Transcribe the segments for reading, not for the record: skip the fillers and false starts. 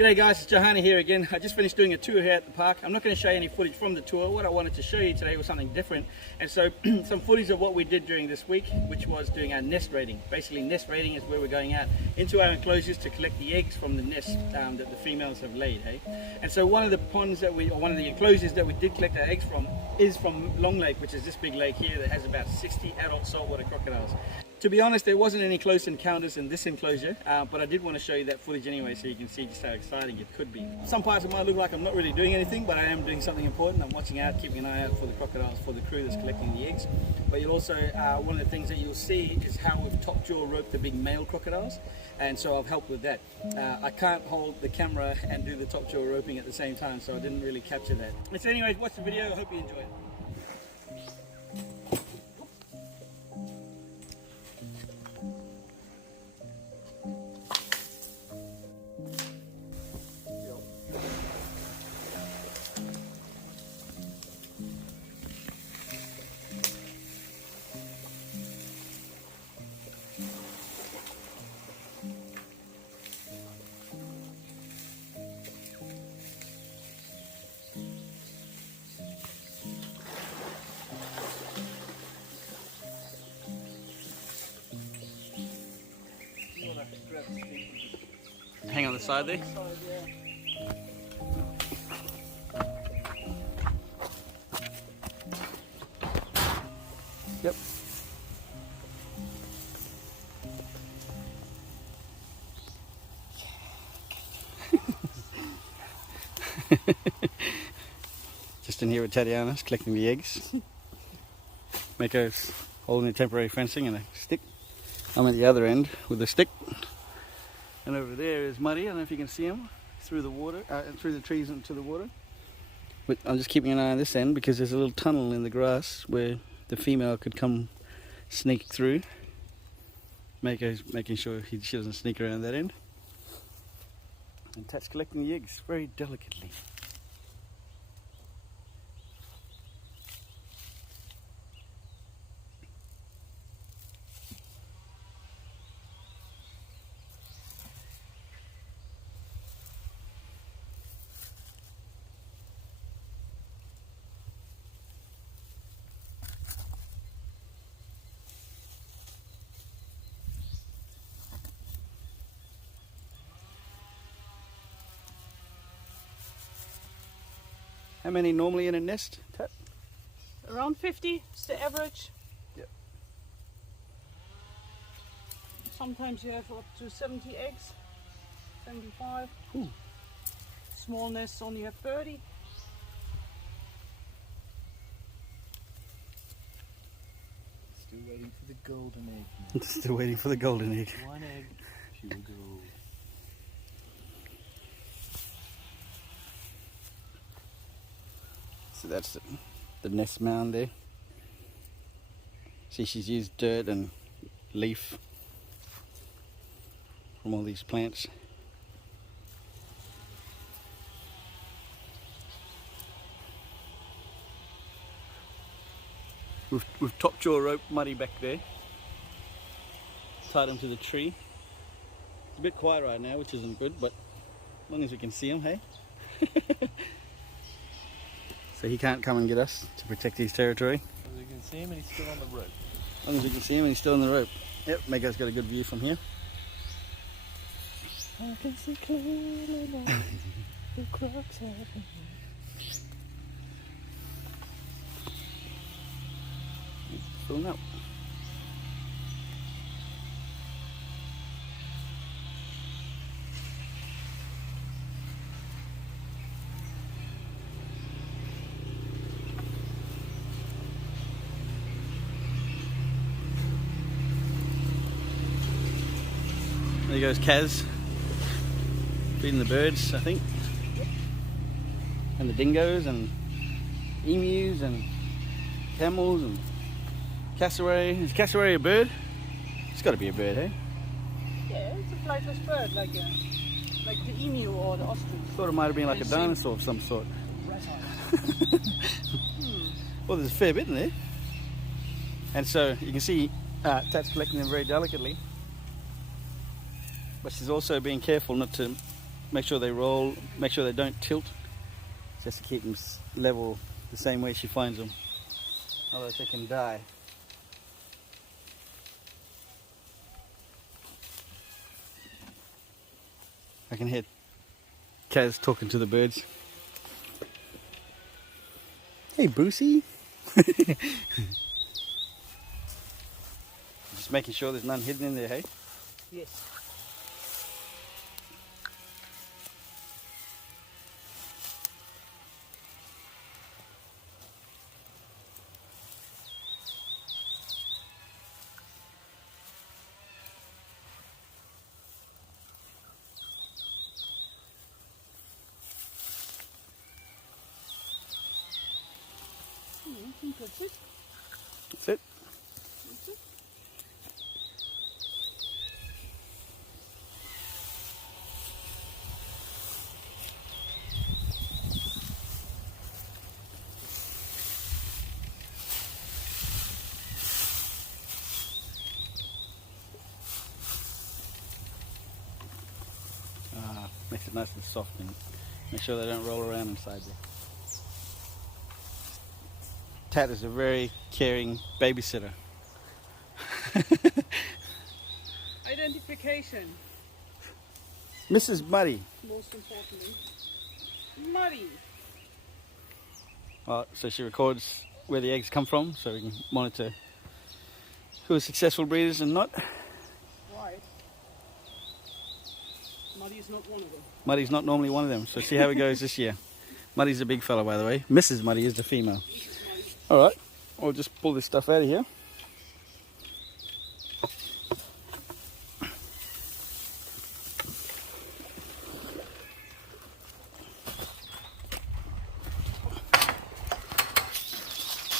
G'day guys, it's Johani here again. I just finished doing a tour here at the park. I'm not going to show you any footage from the tour. What I wanted to show you today was something different. And so some footage of what we did during this week, which was doing our nest raiding. Basically nest raiding is where we're going out into our enclosures to collect the eggs from the nest that the females have laid. Hey? And so one of the ponds that one of the enclosures that we did collect our eggs from is from Long Lake, which is this big lake here that has about 60 adult saltwater crocodiles. To be honest, there wasn't any close encounters in this enclosure, but I did want to show you that footage anyway so you can see just how exciting it could be. Some parts it might look like I'm not really doing anything, but I am doing something important. I'm watching out, keeping an eye out for the crocodiles, for the crew that's collecting the eggs. But you'll also, one of the things that you'll see is how we've top jaw roped the big male crocodiles, and so I've helped with that. I can't hold the camera and do the top jaw roping at the same time, so I didn't really capture that. But so anyways, watch the video, I hope you enjoy it. Hang on the side there. Yep. Just in here with Tatiana's collecting the eggs. Mako's holding the temporary fencing and a stick. I'm at the other end with a stick. And over there is Muddy. I don't know if you can see him through the water, through the trees into the water. But I'm just keeping an eye on this end because there's a little tunnel in the grass where the female could come sneak through. Mako's making sure she doesn't sneak around that end. And Tat's collecting the eggs very delicately. How many normally in a nest, Tat? Around 50 is the average. Yep. Sometimes you have up to 70 eggs, 75. Ooh. Small nests only have 30. Still waiting for the golden egg. Still waiting for the golden egg. One egg, she will go. So that's the nest mound there. See, she's used dirt and leaf from all these plants. We've top jaw roped Muddy back there. Tied him to the tree. It's a bit quiet right now, which isn't good, but as long as we can see him, hey? So he can't come and get us to protect his territory. As you can see him and he's still on the rope. As long as we can see him and he's still on the rope. Yep, Mako's got a good view from here. I can see clearly now. The crocs have Filling up. There goes Kaz, feeding the birds, I think, and the dingoes and emus and camels and cassowary. Is cassowary a bird? It's got to be a bird, eh? Yeah, it's a flightless bird, like the emu or the ostrich. Thought it might have been like a dinosaur of some sort. Well, there's a fair bit in there. And so you can see Tat's collecting them very delicately. But she's also being careful not to make sure they roll, make sure they don't tilt, just to keep them level the same way she finds them. Otherwise they can die. I can hear Kaz talking to the birds. Hey Brucey! Just making sure there's none hidden in there, hey? Yes. I think that's it. That's it. That's it. Makes it nice and soft and make sure they don't roll around inside there. Tat is a very caring babysitter. Identification, Mrs. Muddy. most importantly. Muddy. So she records where the eggs come from so we can monitor who are successful breeders and not. Right. Muddy is not one of them. Muddy's not normally one of them, so see how it goes this year. Muddy's a big fella, by the way. Mrs. Muddy is the female. Alright, I'll just pull this stuff out of here.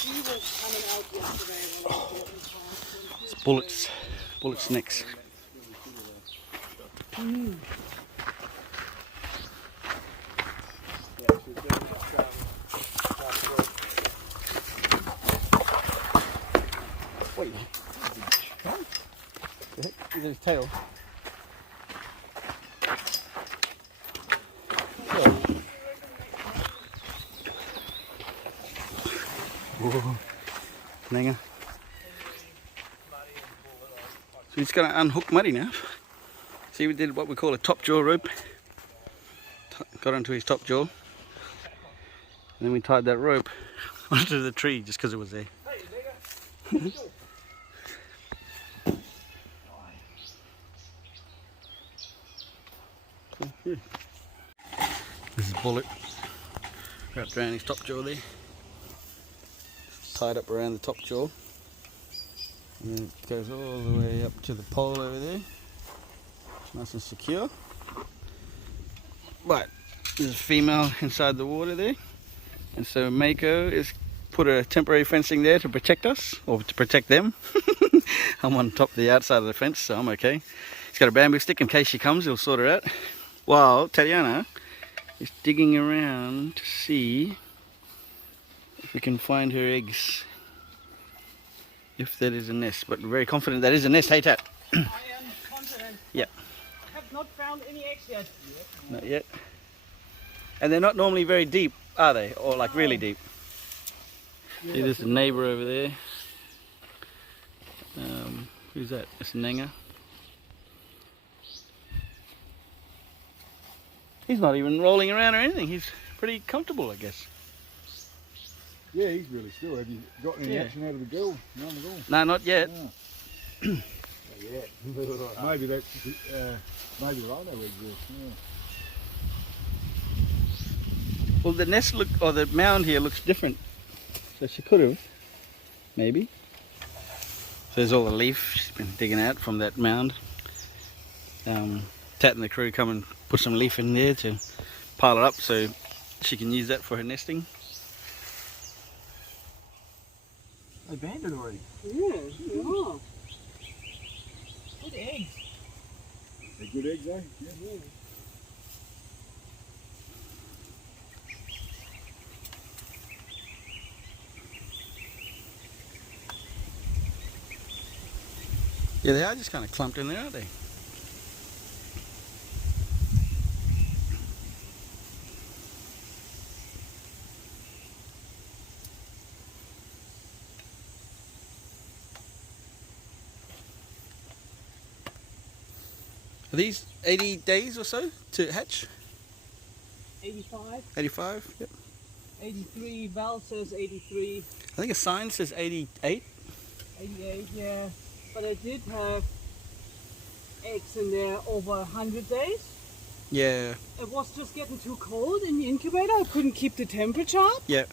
He was coming out yesterday when I was getting past. It's bullet snakes. Wait, the heck is his tail? Whoa, Nanga. So he's going to unhook Muddy now. See, we did what we call a top jaw rope. Got onto his top jaw. And then we tied that rope onto the tree just because it was there. This is Bullet. Wrapped around his top jaw there. Tied up around the top jaw. And then it goes all the way up to the pole over there. Nice and secure. But there's a female inside the water there. And so Mako is put a temporary fencing there to protect us, or to protect them. I'm on top of the outside of the fence, so I'm okay. He's got a bamboo stick in case she comes, he'll sort her out. While Tatiana is digging around to see if we can find her eggs. If that is a nest, but we're very confident that is a nest. Hey Tat. I am confident. Yeah. I have not found any eggs yet. Not yet. And they're not normally very deep, are they? Or like really deep. See, there's a neighbour over there. Who's that? It's Nanga. He's not even rolling around or anything. He's pretty comfortable, I guess. Yeah, he's really still. Have you got any action out of the girl? None at all. No, not yet. No. Not yet. Maybe that's maybe rhino eggs. Yeah. Well, the nest or the mound here looks different. So she could have, maybe. So there's all the leaf she's been digging out from that mound. Tat and the crew come and put some leaf in there to pile it up so she can use that for her nesting. They banded already. Yeah, yeah. Good eggs. They're good eggs, eh? Yeah. Yeah, they are just kind of clumped in there, aren't they? Are these 80 days or so to hatch? 85, 85? Yep. 83, Val says 83, I think a sign says 88. 88, yeah. But I did have eggs in there over 100 days. Yeah. It was just getting too cold in the incubator. I couldn't keep the temperature up. Yeah.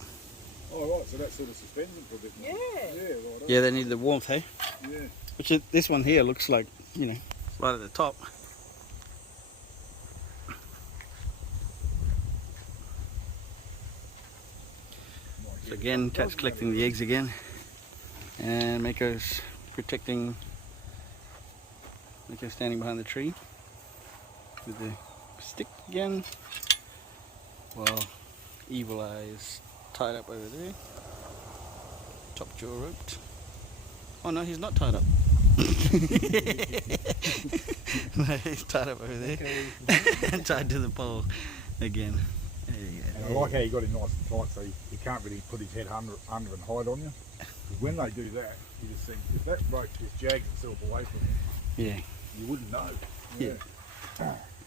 Oh, right, so that sort of suspends them for a bit. Yeah. Yeah, right. Yeah, they need the warmth, hey? Yeah. Which this one here looks like, you know, right at the top. So again, Tat's collecting the eggs again. And Mako's protecting, Mako's standing behind the tree with the stick again. While Evil Eye is tied up over there. Top jaw roped. Oh no, he's not tied up. No, he's tied up over there. And tied to the pole again. There you go. And I like how you got him nice and tight so he can't really put his head under and hide on you. Because when they do that, you just think, if that rope just jags itself away from you, Yeah. you wouldn't know. Yeah.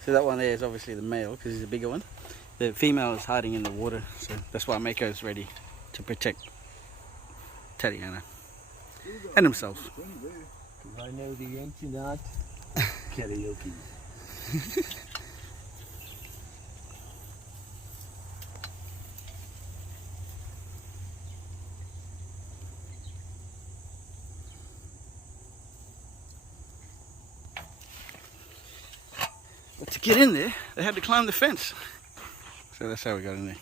So that one there is obviously the male because he's a bigger one. The female is hiding in the water, so that's why Mako's ready to protect Tatiana and himself. I know the empty knot. Karaoke. But to get in there, they had to climb the fence. So that's how we got in there.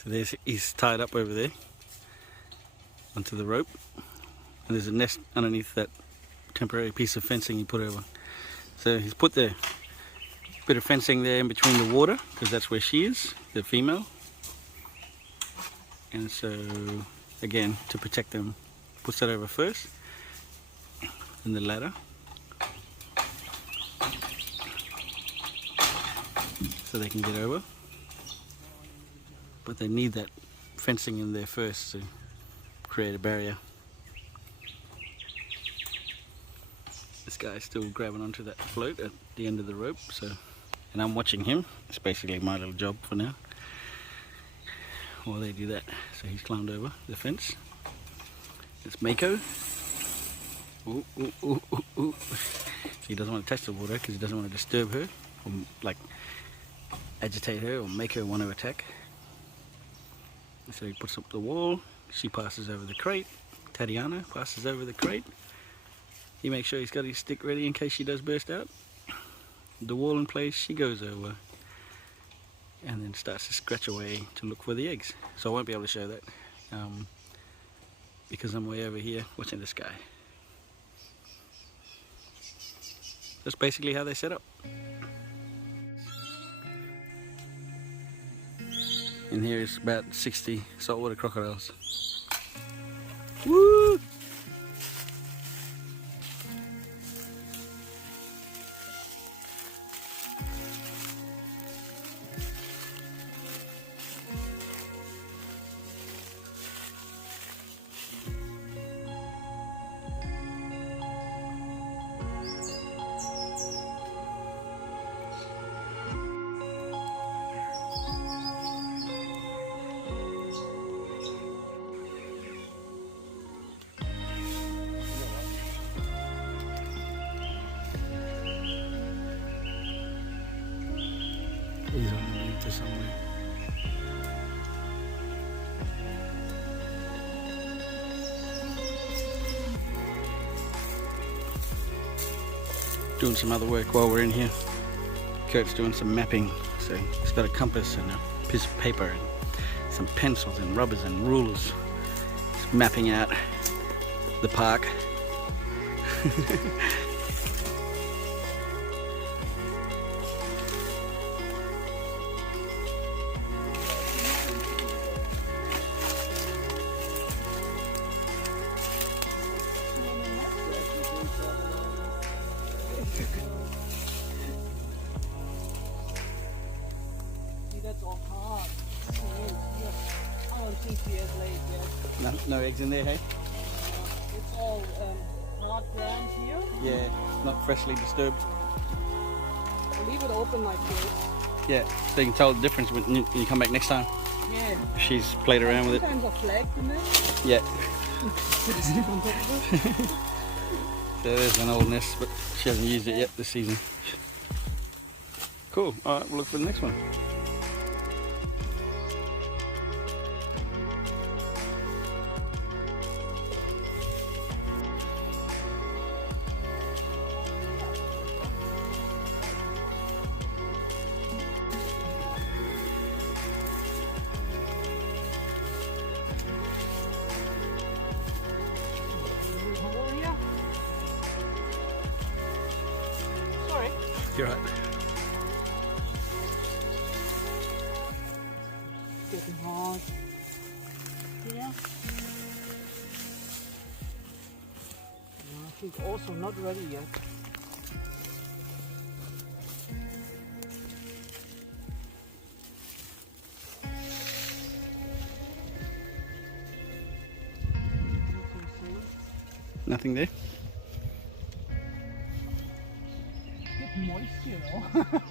So he's tied up over there onto the rope, and there's a nest underneath that temporary piece of fencing he put over. So he's put the bit of fencing there in between the water because that's where she is, the female. And so again, to protect them, puts that over first, and the ladder. So they can get over. But they need that fencing in there first to create a barrier. This guy's still grabbing onto that float at the end of the rope, so, and I'm watching him. It's basically my little job for now while they do that. So he's climbed over the fence. It's Mako. Ooh, ooh, ooh, ooh, ooh. So he doesn't want to touch the water because he doesn't want to disturb her or like agitate her or make her want to attack. So he puts up the wall, she passes over the crate, Tatiana passes over the crate. He makes sure he's got his stick ready in case she does burst out. The wall in place, she goes over and then starts to scratch away to look for the eggs. So I won't be able to show that because I'm way over here watching the sky. That's basically how they set up. And here is about 60 saltwater crocodiles. Woo! He's on the mute to somewhere. Doing some other work while we're in here. Kurt's doing some mapping, so he's got a compass and a piece of paper and some pencils and rubbers and rulers. He's mapping out the park. See, that's all hard. I don't think he has laid yet. No eggs in there, hey? It's all hard ground here. Yeah, not freshly disturbed. I'll leave it open like this. Yeah, so you can tell the difference when you come back next time. Yeah. If she's played around with it. Sometimes I flagged in there. Yeah. Put a stick on top of it. So there's an old nest, but she hasn't used it yet this season. Cool. All right, we'll look for the next one. Over here. Sorry. You're right. Getting hard. Yeah. I think also not ready yet. Nothing there? Bit moist, you know.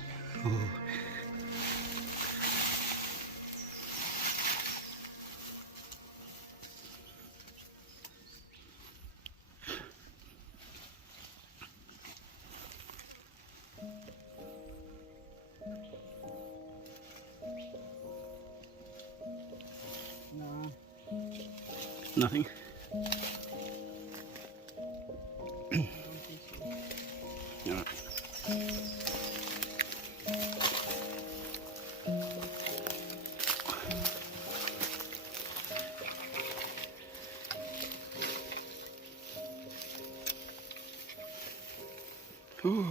No. Nothing. All right. Ooh.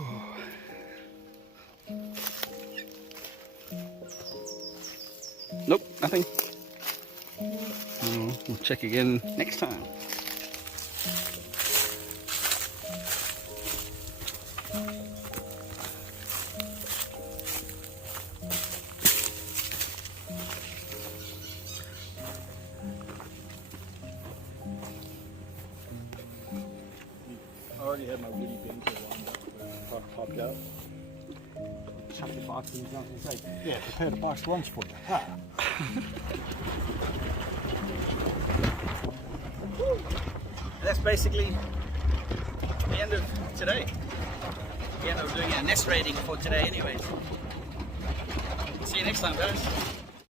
Nope, nothing. Oh, we'll check again next time. I already had my woody bento lined up when I popped out. Chuck the box in the and say, yeah, prepared a box lunch for you. Ha! That's basically the end of today. The end of doing our nest raiding for today anyways. See you next time, guys.